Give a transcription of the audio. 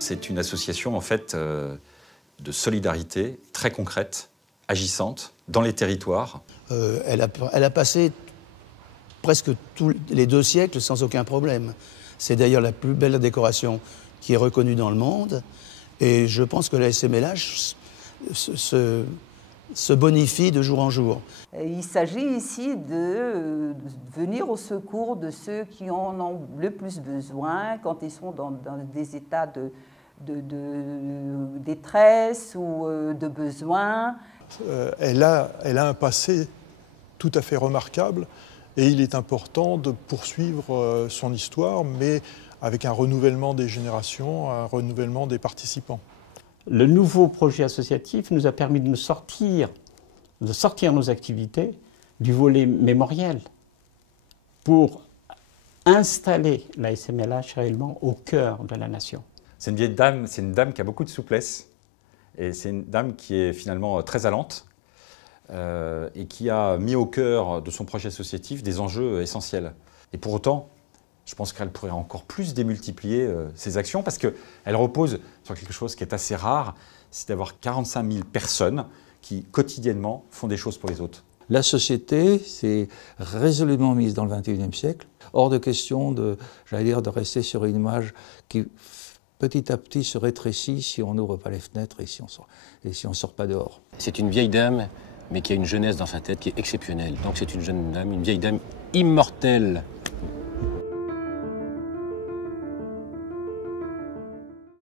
C'est une association en fait de solidarité très concrète, agissante, dans les territoires. Elle a passé presque tous les 2 siècles sans aucun problème. C'est d'ailleurs la plus belle décoration qui est reconnue dans le monde. Et je pense que la SMLH se bonifie de jour en jour. Il s'agit ici de venir au secours de ceux qui en ont le plus besoin quand ils sont dans des états de détresse ou de besoin. Elle a un passé tout à fait remarquable et il est important de poursuivre son histoire, mais avec un renouvellement des générations, un renouvellement des participants. Le nouveau projet associatif nous a permis de sortir nos activités du volet mémoriel pour installer la SMLH réellement au cœur de la nation. C'est une vieille dame, c'est une dame qui a beaucoup de souplesse et c'est une dame qui est finalement très allante et qui a mis au cœur de son projet associatif des enjeux essentiels. Et pour autant, je pense qu'elle pourrait encore plus démultiplier ses actions parce qu'elle repose sur quelque chose qui est assez rare, c'est d'avoir 45 000 personnes qui quotidiennement font des choses pour les autres. La société s'est résolument mise dans le XXIe siècle. Hors de question de rester sur une image qui petit à petit se rétrécit si on n'ouvre pas les fenêtres et si on sort pas dehors. C'est une vieille dame, mais qui a une jeunesse dans sa tête qui est exceptionnelle. Donc c'est une jeune dame, une vieille dame immortelle.